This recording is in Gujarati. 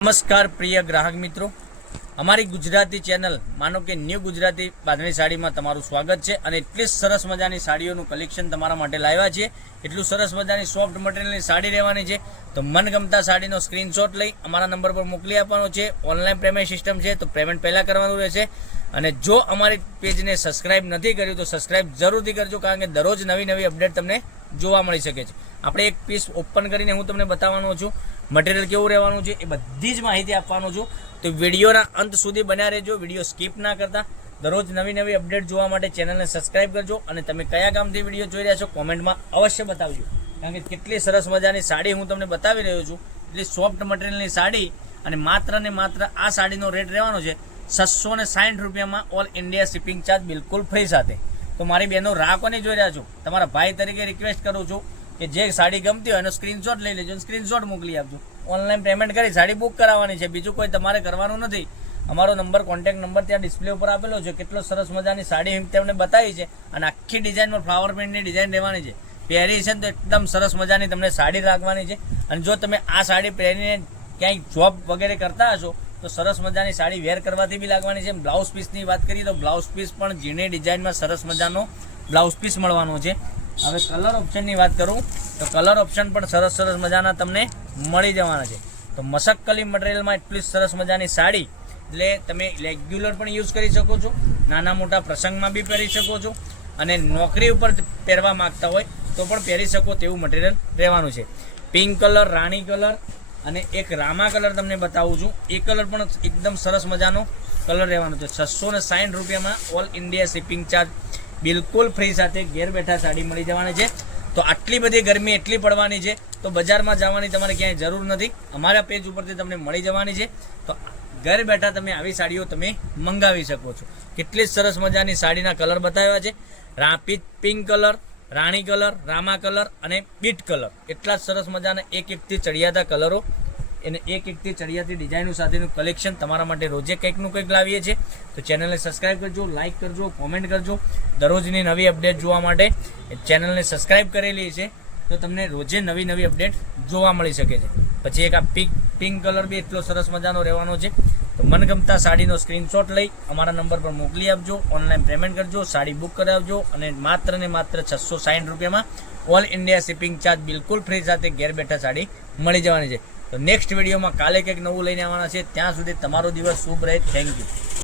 નમસ્કાર પ્રિય ગ્રાહક મિત્રો, અમારી ગુજરાતી ચેનલ માનો કે ન્યૂ ગુજરાતી બાંધણી સાડીમાં તમારું સ્વાગત છે અને એટલી સરસ મજાની સાડીઓનું કલેક્શન તમારા માટે લાવ્યા છે। એટલું સરસ મજાની સોફ્ટ મટીરિયલની સાડી રહેવાની છે। તો મનગમતા સાડીનો સ્ક્રીનશોટ લઈ અમારા નંબર પર મોકલી આપવાનો છે। ઓનલાઈન પેમેન્ટ સિસ્ટમ છે, તો પેમેન્ટ પહેલાં કરવાનું રહેશે। અને જો અમારી પેજને સબસ્ક્રાઇબ નથી કર્યું તો સબસ્ક્રાઇબ જરૂરથી કરજો, કારણ કે દરરોજ નવી નવી અપડેટ તમને જોવા મળી શકે છે। આપણે એક પીસ ઓપન કરીને હું તમને બતાવવાનો છું, મટીરિયલ કેવું રહેવાનું છે એ બધી જ માહિતી આપવાનો છું। તો વિડીયોના અંત સુધી બન્યા રહેજો, વિડીયો સ્કીપ ના કરતા। દરરોજ નવી નવી અપડેટ જોવા માટે ચેનલને સબસ્ક્રાઇબ કરજો અને તમે કયા ગામથી વિડીયો જોઈ રહ્યા છો કોમેન્ટમાં અવશ્ય બતાવજો, કારણ કે કેટલી સરસ મજાની સાડી હું તમને બતાવી રહ્યો છું। એટલી સોફ્ટ મટીરિયલની સાડી અને માત્ર ને માત્ર આ સાડીનો રેટ રહેવાનો છે 660 રૂપિયામાં, ઓલ ઇન્ડિયા શિપિંગ ચાર્જ બિલકુલ ફ્રી સાથે। તો મારી બહેનો રાહ કોની જોઈ રહ્યા છો, તમારા ભાઈ તરીકે રિક્વેસ્ટ કરું છું કે જે સાડી ગમતી હોય એનો સ્ક્રીનશોટ લઈ લેજો, સ્ક્રીનશોટ મોકલી આપજો। ઓનલાઈન પેમેન્ટ કરી સાડી બુક કરાવવાની છે, બીજું કોઈ તમારે કરવાનું નથી। અમારો નંબર, કોન્ટેક્ટ નંબર ત્યાં ડિસ્પ્લે ઉપર આપેલો છે। કેટલો સરસ મજાની સાડી તમને બતાવી છે અને આખી ડિઝાઇનમાં ફ્લાવર પ્રિન્ટની ડિઝાઇન રહેવાની છે। પહેરી છે તો એકદમ સરસ મજાની તમને સાડી રાખવાની છે। અને જો તમે આ સાડી પહેરીને ક્યાંય જોબ વગેરે કરતા હશો તો સરસ મજાની સાડી વેર કરવાથી બી લાગવાની છે। બ્લાઉઝ પીસની વાત કરીએ તો બ્લાઉઝ પીસ પણ ઝીણી ડિઝાઇનમાં સરસ મજાનો બ્લાઉઝ પીસ મળવાનો છે। હવે કલર ઓપ્શનની વાત કરું તો કલર ઓપ્શન પણ સરસ સરસ મજાના તમને મળી જવાના છે। તો મશકકલી મટીરિયલમાં એટલી સરસ મજાની સાડી, એટલે તમે રેગ્યુલર પણ યુઝ કરી શકો છો, નાના મોટા પ્રસંગમાં બી પહેરી શકો છો, અને નોકરી ઉપર પહેરવા માગતા હોય તો પણ પહેરી શકો તેવું મટીરિયલ રહેવાનું છે। પિંક કલર, રાણી કલર અને એક રામા કલર તમને બતાવું છું। એ કલર પણ એકદમ સરસ મજાનો કલર રહેવાનો છે। 660 રૂપિયામાં ઓલ ઇન્ડિયા શિપિંગ ચાર્જ બિલકુલ ફ્રી સાથે ઘેર બેઠા સાડી મળી જવાની છે। તો આટલી બધી ગરમી એટલી પડવાની છે તો બજારમાં જવાની તમારે ક્યાંય જરૂર નથી, અમારા પેજ ઉપરથી તમને મળી જવાની છે। તો ઘર બેઠા તમે આવી સાડીઓ તમે મંગાવી શકો છો। કેટલી સરસ મજાની સાડીના કલર બતાવ્યા છે, પિંક કલર, રાણી કલર, રામા કલર અને બીટ કલર। એટલા સરસ મજાના એક એકથી ચડિયાતા કલરો અને એક એકથી ચડિયાતી ડિઝાઇનો સાથેનું કલેક્શન તમારા માટે રોજે કંઈકનું કંઈક લાવીએ છીએ। તો ચેનલને સબસ્ક્રાઇબ કરજો, લાઇક કરજો, કોમેન્ટ કરજો। દરરોજની નવી અપડેટ જોવા માટે ચેનલને સબસ્ક્રાઇબ કરેલી છે તો તમને રોજે નવી નવી અપડેટ જોવા મળી શકે છે। પછી એક આ પિંક કલર બી એટલો સરસ મજાનો રહેવાનો છે। તો મનગમતા સાડીનો સ્ક્રીનશોટ લઈ અમારા નંબર પર મોકલી આપજો, ઓનલાઈન પેમેન્ટ કરજો, સાડી બુક કરાવજો અને માત્ર ને માત્ર 660 રૂપિયામાં ઓલ ઇન્ડિયા શિપિંગ ચાર્જ બિલકુલ ફ્રી સાથે ઘેર બેઠા સાડી મળી જવાની છે। તો નેક્સ્ટ વિડીયોમાં કાલે કંઈક નવું લઈને આવવાના છે। ત્યાં સુધી તમારો દિવસ શુભ રહે। Thank you.